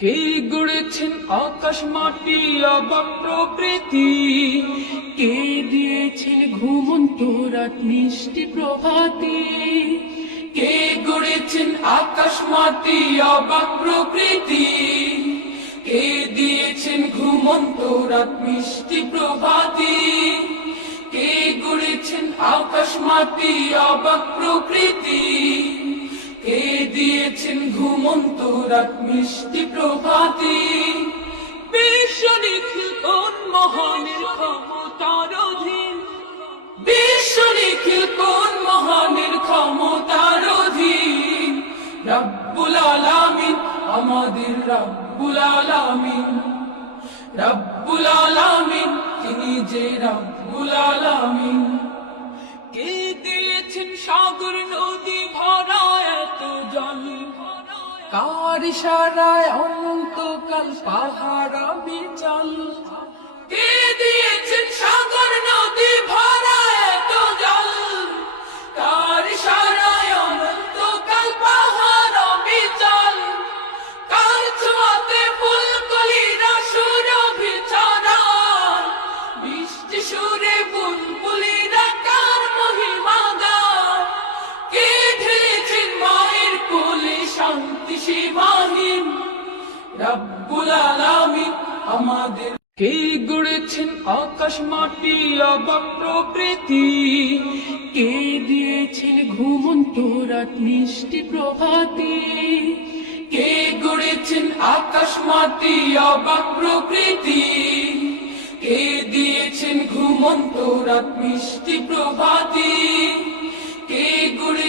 কে গড়েছেন আকাশ মাটি আবাক প্রকৃতি কে দিয়েছেন ঘুমন্ত রাত মিষ্টি প্রভাতি? কে গড়েছেন আকাশ মাটি অবাক প্রকৃতি কে দিয়েছেন ঘুমন্ত রাত মিষ্টি প্রভাতি? কে গড়েছেন আকাশ মাটি অবাক প্রকৃতি ঘুমন্ত মিষ্টি বিশ্ব নিখিল কোন মহানের ক্ষমতার অধীন? রব্বুল আলামিন, আমাদের রব্বুল আলামিন। রব্বুল আলামিন, তিনি যে রব্বুল আলামিন। কে দিয়েছেন সাগর নদী? কার ইশারায় অনন্তকাল পাহাড় সীমাহীন রব্বুল আমাদের কে গড়েছেন আকাশ মাটি আবাক প্রকৃতি? কে দিয়েছেন ঘুমন্ত রাত মিষ্টি প্রভাতি? কে গড়েছেন আকাশ মাটি অবাক প্রকৃতি? কে দিয়েছেন ঘুমন্ত রাত মিষ্টি প্রভাতি?